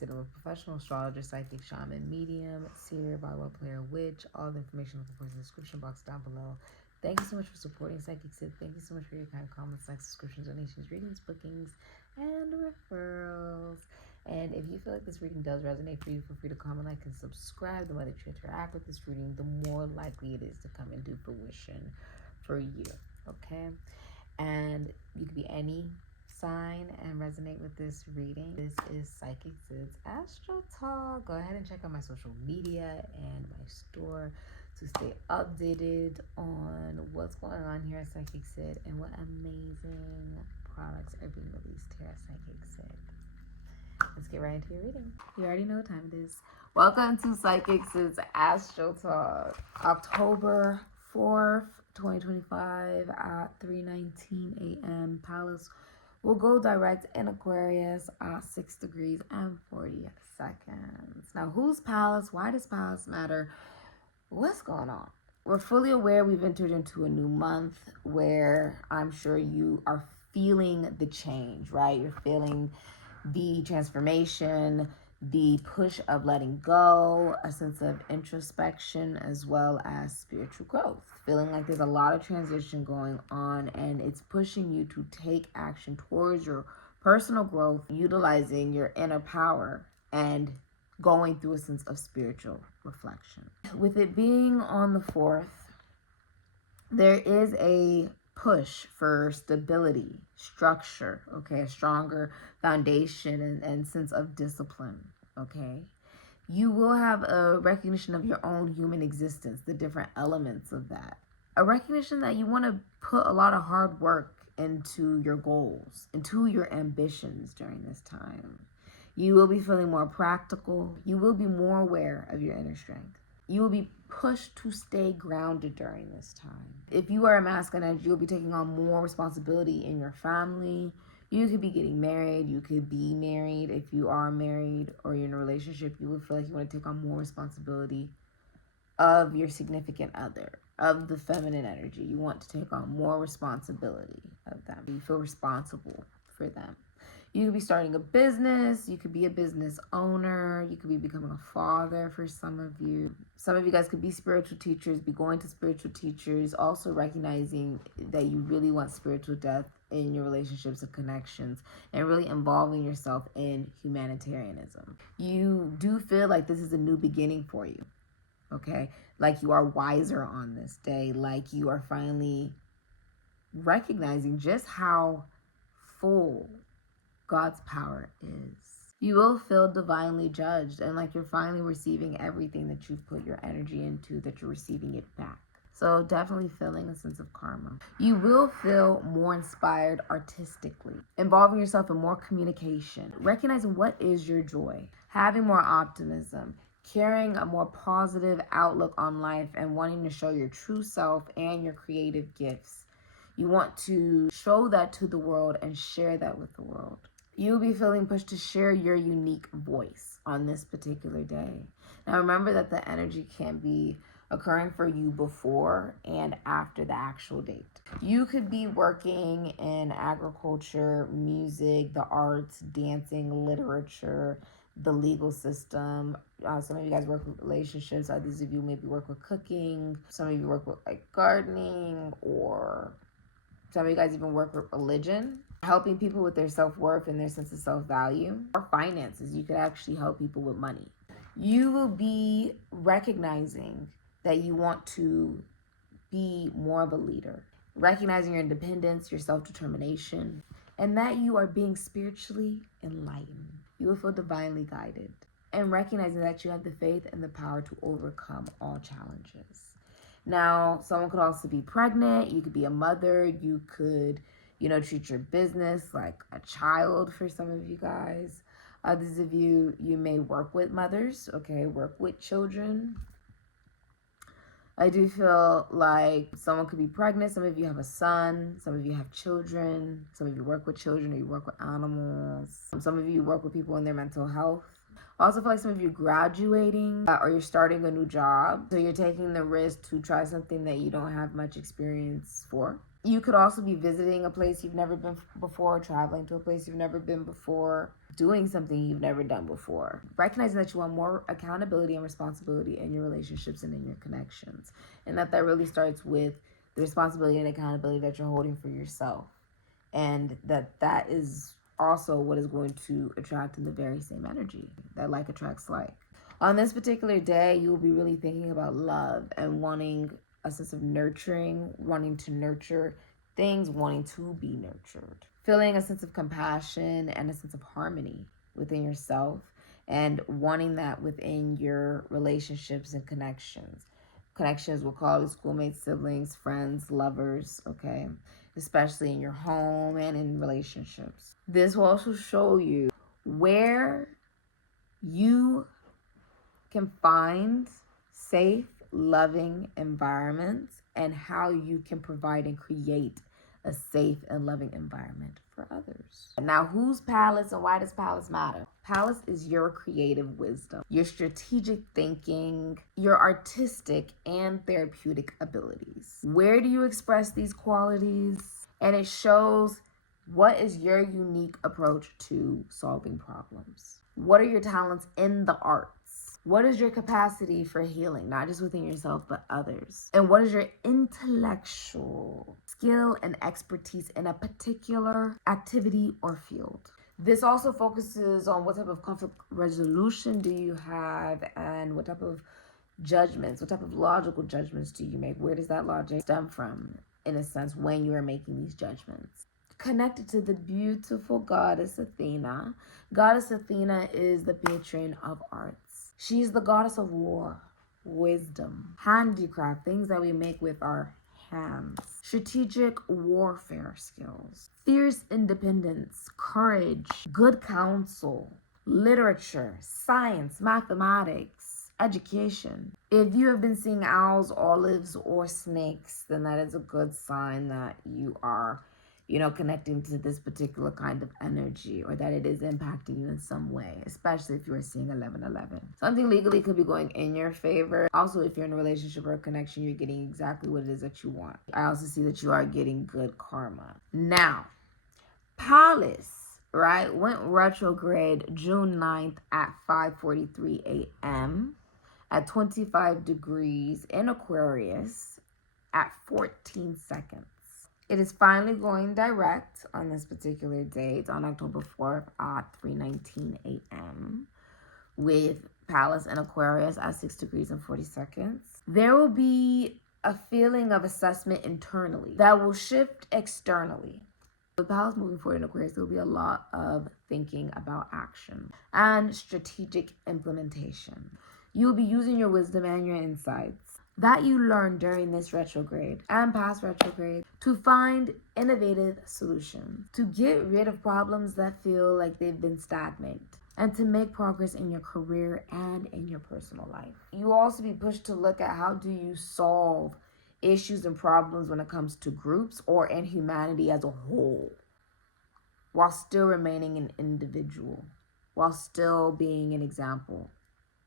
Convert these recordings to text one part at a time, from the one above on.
Sid. I'm a professional astrologer, psychic, shaman, medium, seer, volleyball player, witch. All the information will be in the description box down below. Thank you so much for supporting Psychic Sid. Thank you so much for your kind comments, likes, subscriptions, donations, readings, bookings, and referrals. And if you feel like this reading does resonate for you, feel free to comment, like, and subscribe. The more that you interact with this reading, the more likely it is to come into fruition for you. Okay? And you could be any sign and resonate with this reading. This is Sikiksyd'S Astrotalk. Go ahead and check out my social media and my store to stay updated on what's going on here at Sikiksyd and what amazing products are being released here at Sikiksyd. Let's get right into your reading. You already know what time it is. Welcome to Sikiksyd'S Astrotalk. October 4th, 2025 at 3:19 a.m. Pallas will go direct in Aquarius at 6 degrees and 40 seconds. Now, who's Pallas? Why does Pallas matter? What's going on? We're fully aware we've entered into a new month where I'm sure you are feeling the change, right? You're feeling the transformation, the push of letting go, a sense of introspection, as well as spiritual growth. Feeling like there's a lot of transition going on, and it's pushing you to take action towards your personal growth, utilizing your inner power and going through a sense of spiritual reflection. With it being on the 4th, there is a push for stability, structure, okay, a stronger foundation and sense of discipline, okay? You will have a recognition of your own human existence, the different elements of that. A recognition that you want to put a lot of hard work into your goals, into your ambitions during this time. You will be feeling more practical. You will be more aware of your inner strength. You will be pushed to stay grounded during this time. If you are a masculine energy, you'll be taking on more responsibility in your family. You could be getting married. You could be married. If you are married or you're in a relationship, you will feel like you want to take on more responsibility of your significant other, of the feminine energy. You want to take on more responsibility of them. You feel responsible for them. You could be starting a business. You could be a business owner. You could be becoming a father for some of you. Some of you guys could be spiritual teachers, be going to spiritual teachers, also recognizing that you really want spiritual depth in your relationships and connections and really involving yourself in humanitarianism. You do feel like this is a new beginning for you, okay? Like you are wiser on this day, like you are finally recognizing just how full God's power is. You will feel divinely judged and like you're finally receiving everything that you've put your energy into, that you're receiving it back. So definitely feeling a sense of karma. You will feel more inspired artistically, involving yourself in more communication, recognizing what is your joy, having more optimism, carrying a more positive outlook on life and wanting to show your true self and your creative gifts. You want to show that to the world and share that with the world. You'll be feeling pushed to share your unique voice on this particular day. Now remember that the energy can be occurring for you before and after the actual date. You could be working in agriculture, music, the arts, dancing, literature, the legal system. Some of you guys work with relationships. Others of you maybe work with cooking. Some of you work with like gardening, or some of you guys even work with religion, helping people with their self-worth and their sense of self-value, or finances. You could actually help people with money. You will be recognizing that you want to be more of a leader, recognizing your independence, your self-determination, and that you are being spiritually enlightened. You will feel divinely guided and recognizing that you have the faith and the power to overcome all challenges. Now, someone could also be pregnant. You could be a mother. You could, treat your business like a child for some of you guys. Others of you, you may work with mothers, okay, work with children. I do feel like someone could be pregnant. Some of you have a son. Some of you have children. Some of you work with children or you work with animals. Some of you work with people in their mental health. I also feel like some of you are graduating or you're starting a new job. So you're taking the risk to try something that you don't have much experience for. You could also be visiting a place you've never been before, traveling to a place you've never been before, doing something you've never done before. Recognizing that you want more accountability and responsibility in your relationships and in your connections. And that really starts with the responsibility and accountability that you're holding for yourself. And that is also what is going to attract in the very same energy, that like attracts like. On this particular day, you will be really thinking about love and wanting a sense of nurturing, wanting to nurture things, wanting to be nurtured. Feeling a sense of compassion and a sense of harmony within yourself, and wanting that within your relationships and connections. Connections will call it schoolmates, siblings, friends, lovers, okay? Especially in your home and in relationships. This will also show you where you can find safe, loving environments and how you can provide and create a safe and loving environment for others. Now, who's Pallas and why does Pallas matter? Pallas is your creative wisdom, your strategic thinking, your artistic and therapeutic abilities. Where do you express these qualities? And it shows what is your unique approach to solving problems. What are your talents in the arts? What is your capacity for healing, not just within yourself, but others? And what is your intellectual skill and expertise in a particular activity or field? This also focuses on what type of conflict resolution do you have and what type of judgments, what type of logical judgments do you make? Where does that logic stem from, in a sense, when you are making these judgments? Connected to the beautiful goddess Athena. Goddess Athena is the patron of arts. She's the goddess of war, wisdom, handicraft, things that we make with our hands, strategic warfare skills, fierce independence, courage, good counsel, literature, science, mathematics, education. If you have been seeing owls, olives, or snakes, then that is a good sign that you are connecting to this particular kind of energy, or that it is impacting you in some way, especially if you are seeing 1111. Something legally could be going in your favor. Also, if you're in a relationship or a connection, you're getting exactly what it is that you want. I also see that you are getting good karma. Now, Pallas, right, went retrograde June 9th at 5:43 a.m. at 25 degrees in Aquarius at 14 seconds. It is finally going direct on this particular date on October 4th at 3:19 a.m. with Pallas and Aquarius at 6 degrees and 40 seconds. There will be a feeling of assessment internally that will shift externally. With Pallas moving forward in Aquarius, there will be a lot of thinking about action and strategic implementation. You will be using your wisdom and your insights that you learned during this retrograde and past retrograde to find innovative solutions, to get rid of problems that feel like they've been stagnant, and to make progress in your career and in your personal life. You will also be pushed to look at how do you solve issues and problems when it comes to groups or in humanity as a whole, while still remaining an individual, while still being an example,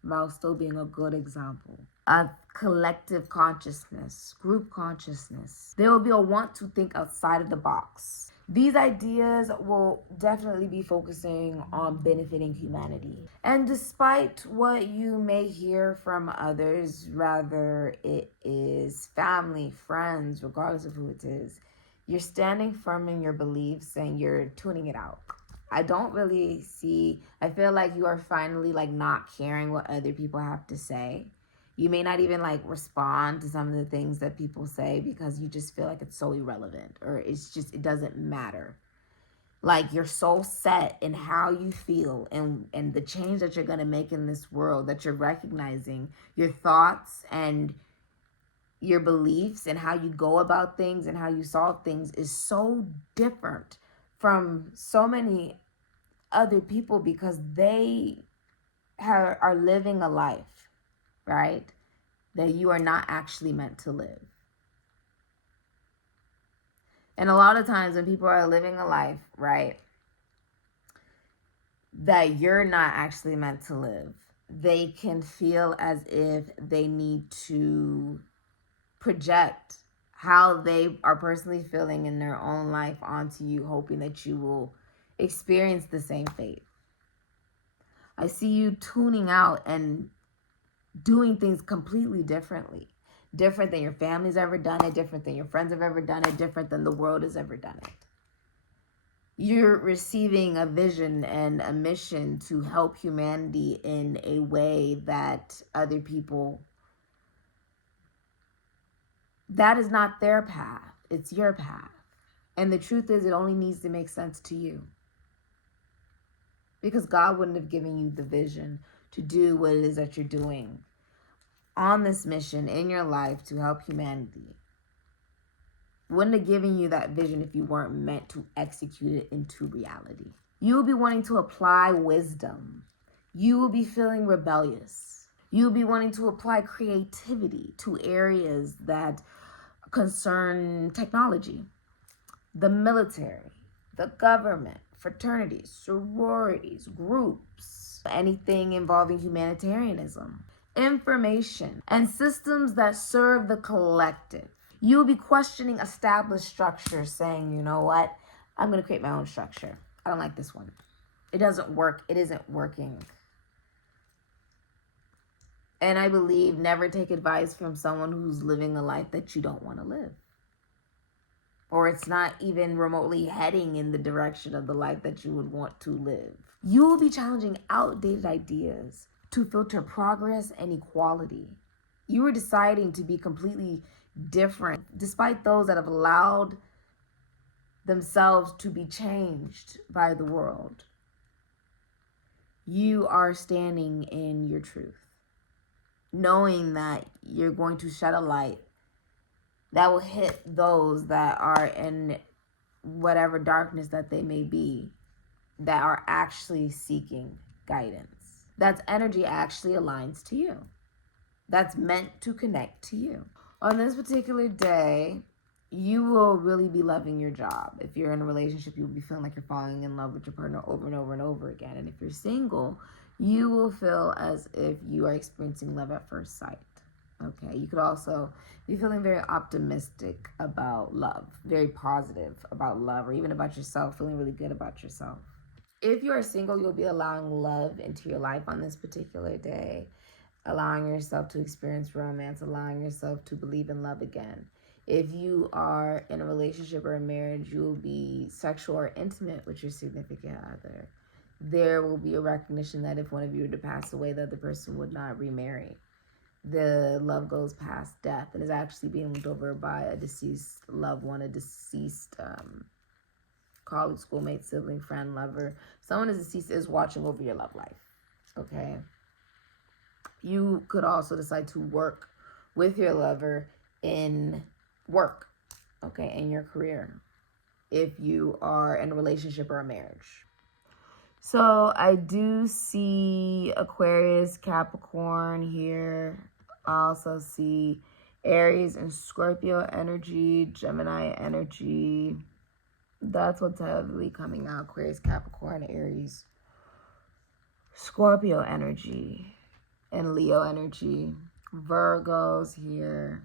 while still being a good example. A collective consciousness, group consciousness. There will be a want to think outside of the box. These ideas will definitely be focusing on benefiting humanity. And despite what you may hear from others, rather it is family, friends, regardless of who it is, you're standing firm in your beliefs and you're tuning it out. I feel like you are finally not caring what other people have to say. You may not even respond to some of the things that people say because you just feel like it's so irrelevant, or it doesn't matter. You're so set in how you feel and the change that you're going to make in this world, that you're recognizing your thoughts and your beliefs and how you go about things and how you solve things is so different from so many other people because they are living a life, right, that you are not actually meant to live. And a lot of times when people are living a life, right, that you're not actually meant to live, they can feel as if they need to project how they are personally feeling in their own life onto you, hoping that you will experience the same fate. I see you tuning out and doing things completely differently. Different than your family's ever done it, different than your friends have ever done it, different than the world has ever done it. You're receiving a vision and a mission to help humanity in a way that other people, that is not their path. It's your path. And the truth is, it only needs to make sense to you. Because God wouldn't have given you the vision to do what it is that you're doing on this mission in your life to help humanity. Wouldn't have given you that vision if you weren't meant to execute it into reality. You will be wanting to apply wisdom. You will be feeling rebellious. You will be wanting to apply creativity to areas that concern technology, the military, the government, fraternities, sororities, groups, anything involving humanitarianism, information, and systems that serve the collective. You will be questioning established structures, saying, you know what, I'm going to create my own structure. I don't like this one. It doesn't work. It isn't working. And I believe never take advice from someone who's living a life that you don't want to live. Or it's not even remotely heading in the direction of the life that you would want to live. You will be challenging outdated ideas to filter progress and equality. You are deciding to be completely different, despite those that have allowed themselves to be changed by the world. You are standing in your truth, knowing that you're going to shed a light that will hit those that are in whatever darkness that they may be, that are actually seeking guidance. That's energy actually aligns to you. That's meant to connect to you. On this particular day, you will really be loving your job. If you're in a relationship, you'll be feeling like you're falling in love with your partner over and over and over again. And if you're single, you will feel as if you are experiencing love at first sight. Okay, you could also be feeling very optimistic about love, very positive about love, or even about yourself, feeling really good about yourself. If you are single, you'll be allowing love into your life on this particular day, allowing yourself to experience romance, allowing yourself to believe in love again. If you are in a relationship or a marriage, you will be sexual or intimate with your significant other. There will be a recognition that if one of you were to pass away, the other person would not remarry. The love goes past death and is actually being looked over by a deceased loved one, a deceased colleague, schoolmate, sibling, friend, lover. Someone is deceased is watching over your love life, okay? You could also decide to work with your lover in work, okay, in your career, if you are in a relationship or a marriage. So I do see Aquarius, Capricorn here. I also see Aries and Scorpio energy, Gemini energy. That's what's heavily coming out. Aquarius, Capricorn, Aries, Scorpio energy, and Leo energy. Virgos here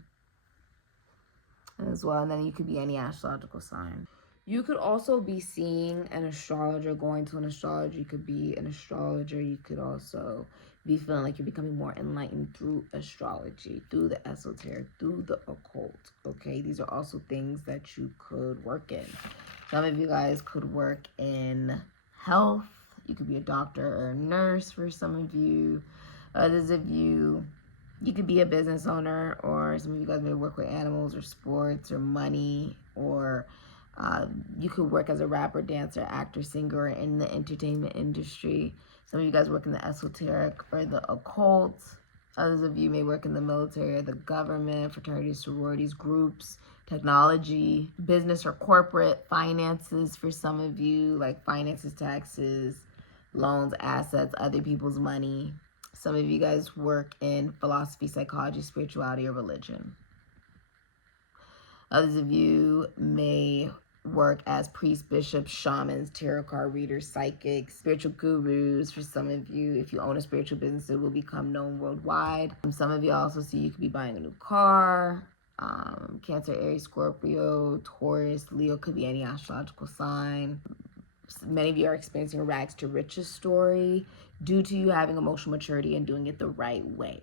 as well. And then you could be any astrological sign. You could also be seeing an astrologer, going to an astrologer. You could be an astrologer. You could also be feeling like you're becoming more enlightened through astrology, through the esoteric, through the occult, okay? These are also things that you could work in. Some of you guys could work in health. You could be a doctor or a nurse for some of you. Others of you, you could be a business owner, or some of you guys may work with animals or sports or money, or you could work as a rapper, dancer, actor, singer in the entertainment industry. Some of you guys work in the esoteric or the occult. Others of you may work in the military or the government, fraternities, sororities, groups, technology, business or corporate, finances for some of you, like finances, taxes, loans, assets, other people's money. Some of you guys work in philosophy, psychology, spirituality, or religion. Others of you may work as priests, bishops, shamans, tarot card readers, psychics, spiritual gurus. For some of you, if you own a spiritual business, it will become known worldwide. Some of you also see you could be buying a new car. Cancer, Aries, Scorpio, Taurus, Leo, could be any astrological sign. Many of you are experiencing a rags to riches story due to you having emotional maturity and doing it the right way.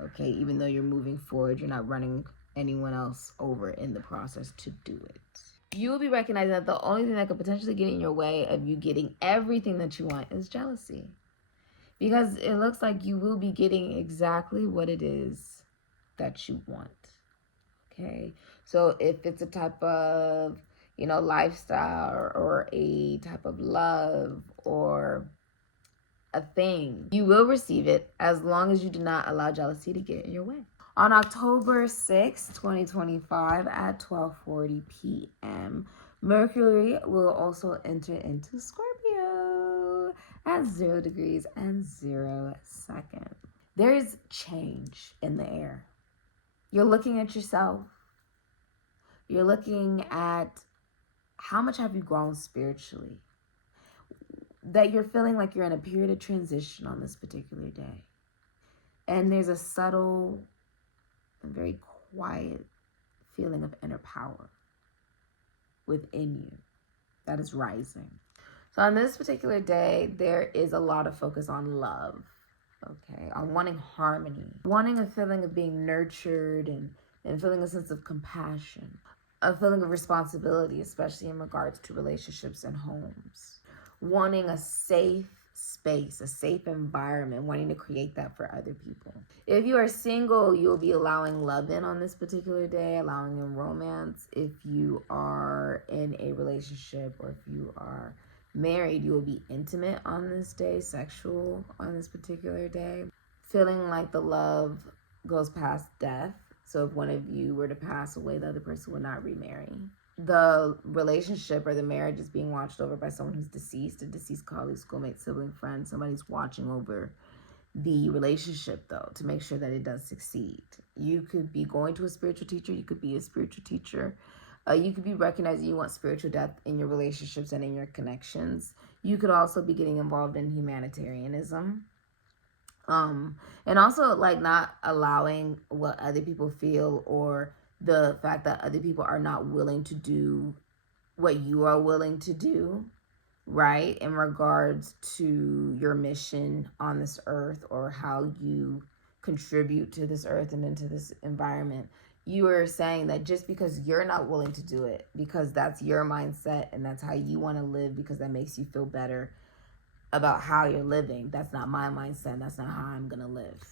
Okay, even though you're moving forward, you're not running anyone else over in the process to do it. You will be recognizing that the only thing that could potentially get in your way of you getting everything that you want is jealousy. Because it looks like you will be getting exactly what it is that you want. Okay, so if it's a type of, lifestyle or a type of love or a thing, you will receive it as long as you do not allow jealousy to get in your way. On October 6th, 2025 at 12:40 p.m., Mercury will also enter into Scorpio at 0 degrees and 0 seconds. There's change in the air. You're looking at yourself. You're looking at how much have you grown spiritually. That you're feeling like you're in a period of transition on this particular day. And there's a subtle and very quiet feeling of inner power within you that is rising. So on this particular day, there is a lot of focus on love, okay, on wanting harmony, wanting a feeling of being nurtured and feeling a sense of compassion, a feeling of responsibility, especially in regards to relationships and homes, wanting a safe space, a safe environment, wanting to create that for other people. If you are single, you'll be allowing love in on this particular day, allowing in romance. If you are in a relationship or if you are married, you will be intimate on this day, sexual on this particular day, feeling like the love goes past death. So if one of you were to pass away, the other person would not remarry. The relationship or the marriage is being watched over by someone who's deceased, a deceased colleague, schoolmate, sibling, friend. Somebody's watching over the relationship, though, to make sure that it does succeed. You could be going to a spiritual teacher. You could be a spiritual teacher. You could be recognizing you want spiritual depth in your relationships and in your connections. You could also be getting involved in humanitarianism. And also like not allowing what other people feel or the fact that other people are not willing to do what you are willing to do, right? In regards to your mission on this earth or how you contribute to this earth and into this environment. You are saying that just because you're not willing to do it, because that's your mindset and that's how you want to live, because that makes you feel better about how you're living. That's not my mindset. That's not how I'm going to live.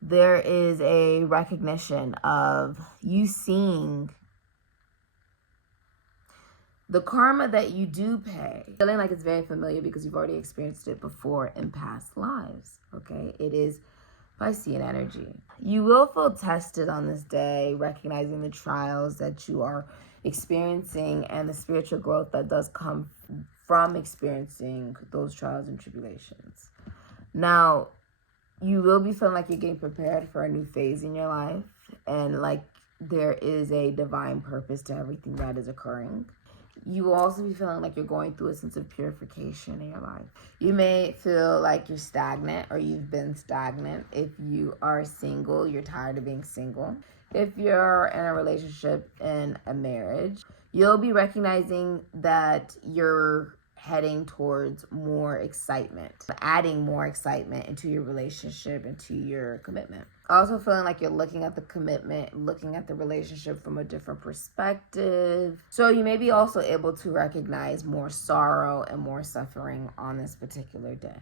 There is a recognition of you seeing the karma that you do pay, feeling like it's very familiar because you've already experienced it before in past lives, okay? It is Piscean energy. You will feel tested on this day, recognizing the trials that you are experiencing and the spiritual growth that does come from experiencing those trials and tribulations. Now, you will be feeling like you're getting prepared for a new phase in your life and like there is a divine purpose to everything that is occurring. You will also be feeling like you're going through a sense of purification in your life. You may feel like you're stagnant or you've been stagnant. If you are single, you're tired of being single. If you're in a relationship, in a marriage, you'll be recognizing that you're heading towards more excitement, adding more excitement into your relationship, into your commitment. Also feeling like you're looking at the commitment, looking at the relationship from a different perspective. So you may be also able to recognize more sorrow and more suffering on this particular day.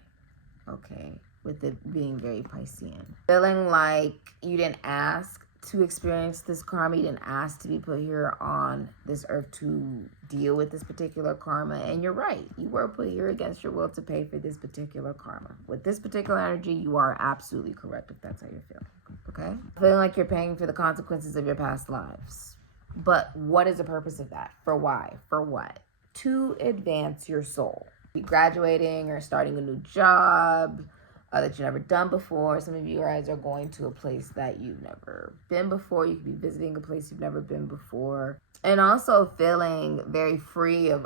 Okay, with it being very Piscean. Feeling like you didn't ask to experience this karma. You didn't ask to be put here on this earth to deal with this particular karma. And you're right. You were put here against your will to pay for this particular karma. With this particular energy, you are absolutely correct if that's how you're feeling. Okay? Feeling like you're paying for the consequences of your past lives. But what is the purpose of that? For why? For what? To advance your soul. Be graduating or starting a new job that you've never done before. Some of you guys are going to a place that you've never been before. You could be visiting a place you've never been before. And also feeling very free of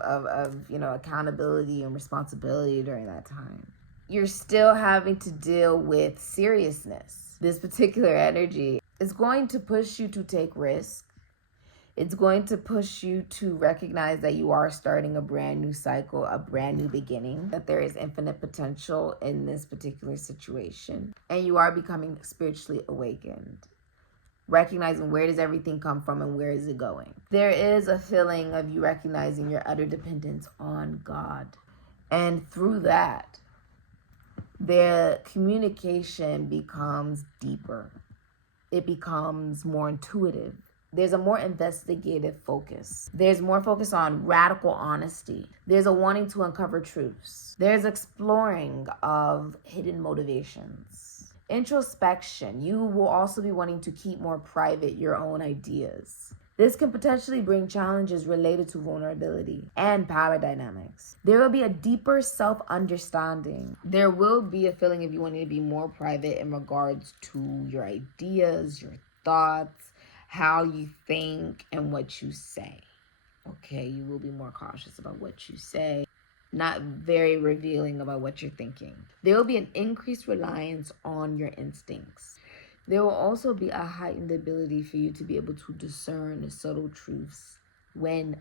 accountability and responsibility during that time. You're still having to deal with seriousness. This particular energy It's going to push you to take risks. It's going to push you to recognize that you are starting a brand new cycle, a brand new beginning, that there is infinite potential in this particular situation. And you are becoming spiritually awakened, recognizing where does everything come from and where is it going. There is a feeling of you recognizing your utter dependence on God. And through that, the communication becomes deeper. It becomes more intuitive. There's a more investigative focus. There's more focus on radical honesty. There's a wanting to uncover truths. There's exploring of hidden motivations. Introspection. You will also be wanting to keep more private your own ideas. This can potentially bring challenges related to vulnerability and power dynamics. There will be a deeper self-understanding. There will be a feeling of you wanting to be more private in regards to your ideas, your thoughts, how you think, and what you say. Okay, you will be more cautious about what you say, not very revealing about what you're thinking. There will be an increased reliance on your instincts. There will also be a heightened ability for you to be able to discern subtle truths when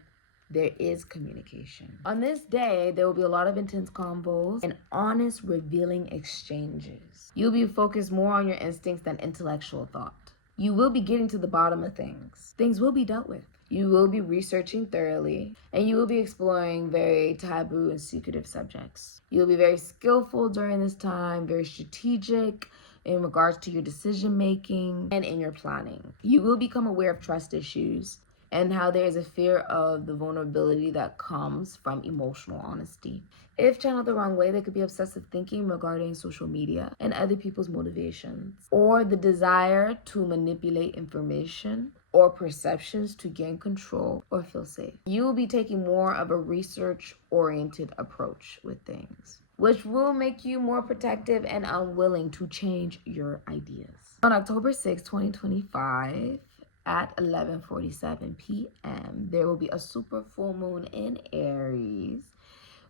there is communication. On this day, there will be a lot of intense convos and honest, revealing exchanges. You'll be focused more on your instincts than intellectual thought. You will be getting to the bottom of things. Things will be dealt with. You will be researching thoroughly, and you will be exploring very taboo and secretive subjects. You'll be very skillful during this time, very strategic in regards to your decision making and in your planning. You will become aware of trust issues and how there is a fear of the vulnerability that comes from emotional honesty. If channeled the wrong way, there could be obsessive thinking regarding social media and other people's motivations, or the desire to manipulate information or perceptions to gain control or feel safe. You will be taking more of a research-oriented approach with things, which will make you more protective and unwilling to change your ideas. On October 6, 2025, at 11:47 p.m., there will be a super full moon in Aries,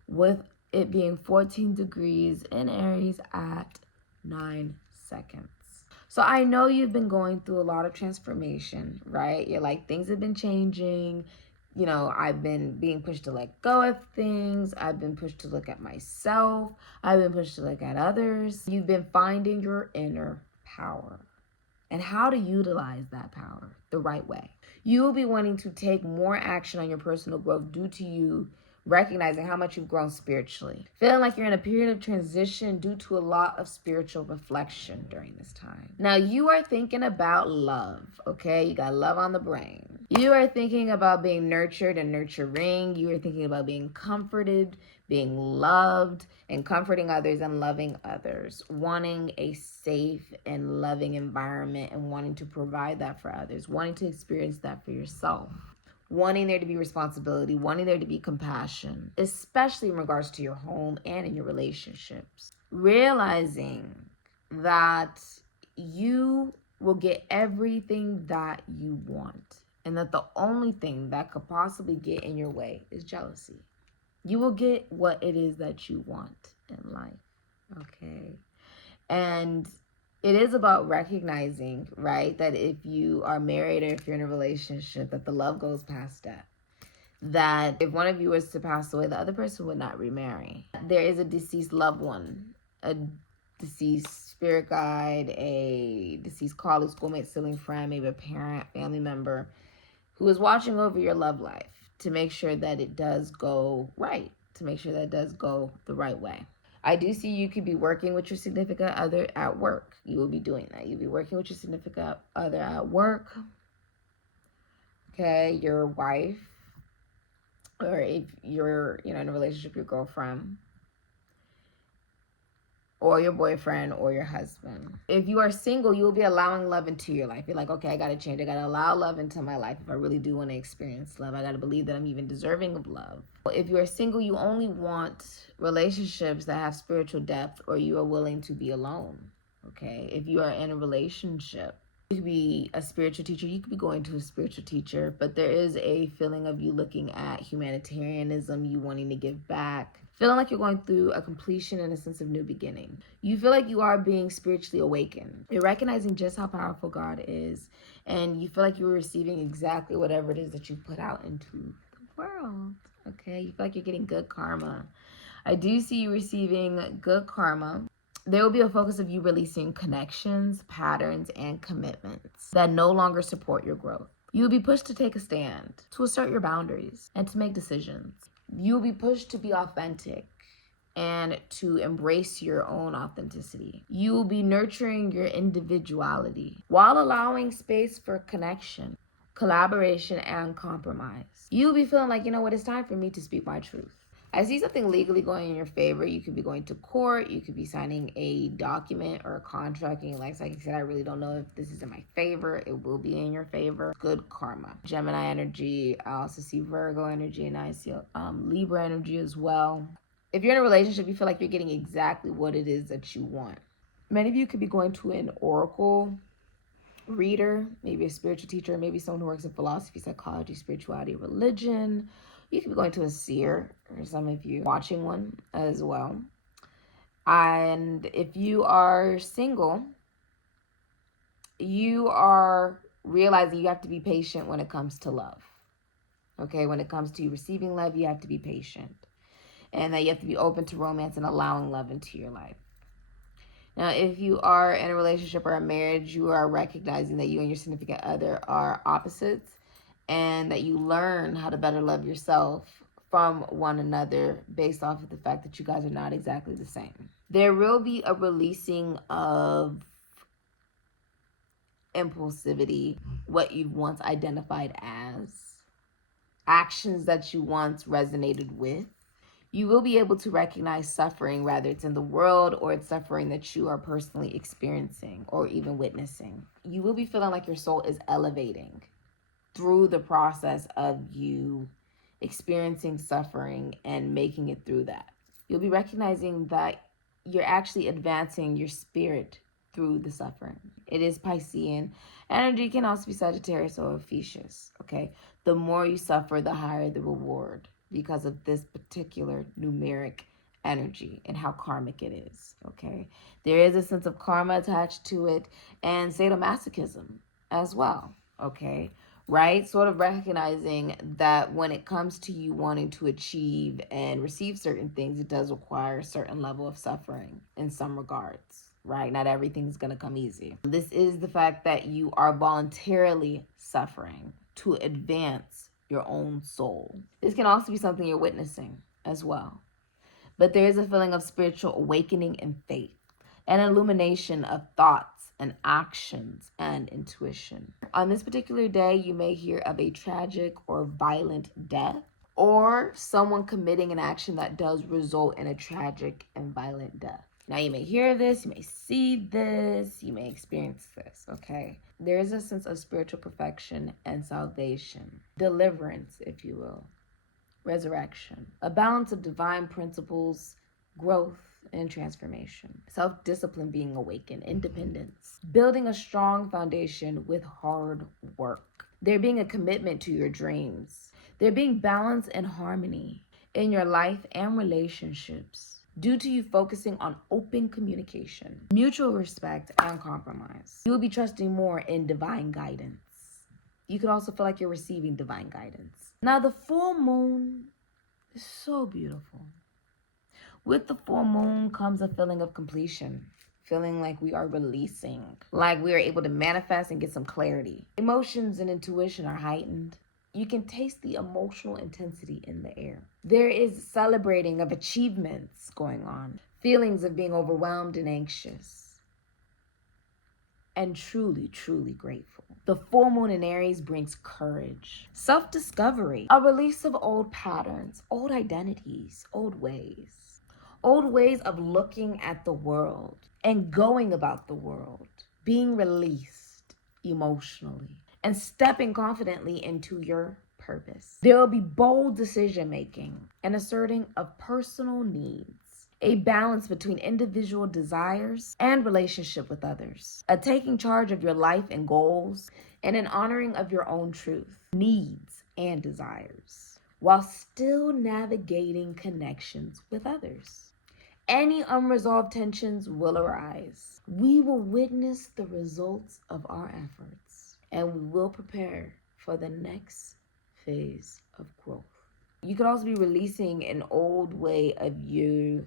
with it being 14 degrees in Aries at 9 seconds. So I know you've been going through a lot of transformation, right? You're like, things have been changing. You know, I've been being pushed to let go of things. I've been pushed to look at myself. I've been pushed to look at others. You've been finding your inner power and how to utilize that power the right way. You will be wanting to take more action on your personal growth due to you recognizing how much you've grown spiritually. Feeling like you're in a period of transition due to a lot of spiritual reflection during this time. Now, you are thinking about love, okay? You got love on the brain. You are thinking about being nurtured and nurturing. You are thinking about being comforted, being loved, and comforting others and loving others. Wanting a safe and loving environment and wanting to provide that for others. Wanting to experience that for yourself. Wanting there to be responsibility, wanting there to be compassion, especially in regards to your home and in your relationships. Realizing that you will get everything that you want, and that the only thing that could possibly get in your way is jealousy. You will get what it is that you want in life, okay? And it is about recognizing, right, that if you are married or if you're in a relationship, that the love goes past that. That if one of you was to pass away, the other person would not remarry. There is a deceased loved one, a deceased spirit guide, a deceased colleague, schoolmate, sibling, friend, maybe a parent, family member, who is watching over your love life to make sure that it does go right, to make sure that it does go the right way. I do see you could be working with your significant other at work. You will be doing that. You'll be working with your significant other at work. Okay, your wife, or if you're, in a relationship, your girlfriend, or your boyfriend, or your husband. If you are single, you will be allowing love into your life. You're like, okay, I got to change. I got to allow love into my life. If I really do want to experience love, I got to believe that I'm even deserving of love. If you are single, you only want relationships that have spiritual depth, or you are willing to be alone, okay? If you are in a relationship, You could be a spiritual teacher. You could be going to a spiritual teacher, but there is a feeling of you looking at humanitarianism, you wanting to give back, feeling like you're going through a completion and a sense of new beginning. You feel like you are being spiritually awakened. You're recognizing just how powerful God is, and you feel like you're receiving exactly whatever it is that you put out into the world. Okay, you feel like you're getting good karma. I do see you receiving good karma. There will be a focus of you releasing connections, patterns, and commitments that no longer support your growth. You will be pushed to take a stand, to assert your boundaries, and to make decisions. You will be pushed to be authentic and to embrace your own authenticity. You will be nurturing your individuality while allowing space for connection, collaboration, and compromise. You'll be feeling like, you know what, it's time for me to speak my truth. I see something legally going in your favor. You could be going to court. You could be signing a document or a contract. And like I said, I really don't know if this is in my favor. It will be in your favor. Good karma. Gemini energy. I also see Virgo energy, and I see Libra energy as well. If you're in a relationship, you feel like you're getting exactly what it is that you want. Many of you could be going to an oracle reader, maybe a spiritual teacher, maybe someone who works in philosophy, psychology, spirituality, religion. You could be going to a seer, or some of you watching one as well. And if you are single, you are realizing you have to be patient when it comes to love. Okay, when it comes to you receiving love, you have to be patient. And that you have to be open to romance and allowing love into your life. Now, if you are in a relationship or a marriage, you are recognizing that you and your significant other are opposites, and that you learn how to better love yourself from one another based off of the fact that you guys are not exactly the same. There will be a releasing of impulsivity, what you've once identified as, actions that you once resonated with. You will be able to recognize suffering, whether it's in the world or it's suffering that you are personally experiencing or even witnessing. You will be feeling like your soul is elevating through the process of you experiencing suffering and making it through that. You'll be recognizing that you're actually advancing your spirit through the suffering. It is Piscean. Energy can also be Sagittarius or Ophiuchus, okay? The more you suffer, the higher the reward because of this particular numeric energy and how karmic it is, okay? There is a sense of karma attached to it and sadomasochism as well, okay? Right? Sort of recognizing that when it comes to you wanting to achieve and receive certain things, it does require a certain level of suffering in some regards, right? Not everything's going to come easy. This is the fact that you are voluntarily suffering to advance your own soul. This can also be something you're witnessing as well. But there is a feeling of spiritual awakening and faith, an illumination of thoughts and actions and intuition. On this particular day, you may hear of a tragic or violent death, or someone committing an action that does result in a tragic and violent death. Now, you may hear this, you may see this, you may experience this, okay? There is a sense of spiritual perfection and salvation, deliverance, if you will, resurrection, a balance of divine principles, growth, and transformation, self-discipline being awakened, independence, building a strong foundation with hard work, there being a commitment to your dreams, there being balance and harmony in your life and relationships due to you focusing on open communication, mutual respect, and compromise. You will be trusting more in divine guidance. You could also feel like you're receiving divine guidance. Now, the full moon is so beautiful. With the full moon comes a feeling of completion, feeling like we are releasing, like we are able to manifest and get some clarity. Emotions and intuition are heightened. You can taste the emotional intensity in the air. There is celebrating of achievements going on, feelings of being overwhelmed and anxious, and truly, truly grateful. The full moon in Aries brings courage, self-discovery, a release of old patterns, old identities, old ways of looking at the world and going about the world, being released emotionally and stepping confidently into your purpose. There will be bold decision making and asserting of personal needs a balance between individual desires and relationship with others, a taking charge of your life and goals, and an honoring of your own truth, needs, and desires, while still navigating connections with others. Any unresolved tensions will arise. We will witness the results of our efforts, and we will prepare for the next phase of growth. You could also be releasing an old way of you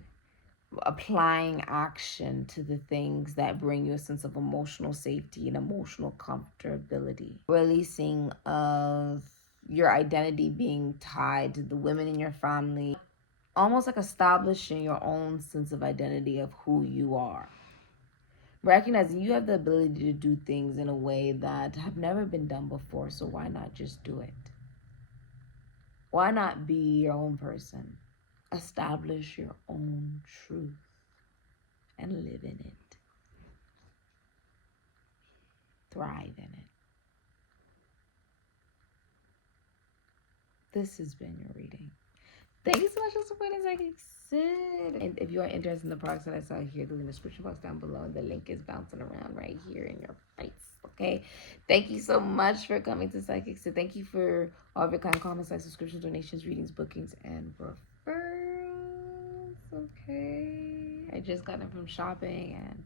applying action to the things that bring you a sense of emotional safety and emotional comfortability. Releasing of your identity being tied to the women in your family. Almost like establishing your own sense of identity of who you are. Recognizing you have the ability to do things in a way that have never been done before, so why not just do it? Why not be your own person? Establish your own truth and live in it. Thrive in it. This has been your reading. Thank you so much for supporting Sikiksyd. And if you are interested in the products that I saw here, the description box down below, and the link is bouncing around right here in your face. Okay, thank you so much for coming to Sikiksyd. Thank you for all of your kind comments, like subscriptions, donations, readings, bookings, and referrals. Okay, I just got in from shopping, and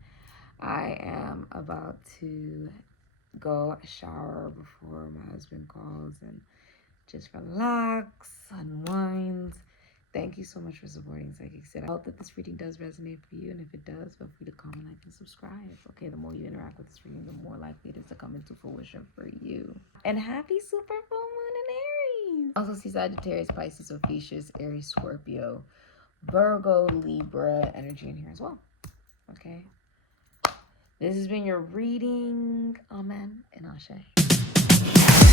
I am about to go shower before my husband calls and just relax, unwind. Thank you so much for supporting Sikiksyd. I hope that this reading does resonate for you, and if it does, feel free to comment, like, and subscribe. Okay, the more you interact with this reading, the more likely it is to come into fruition for you. And happy super full moon in Aries. Also see Sagittarius, Pisces, Ophiuchus, Aries, Scorpio, Virgo, Libra energy in here as well. Okay. This has been your reading. Amen and Ashe.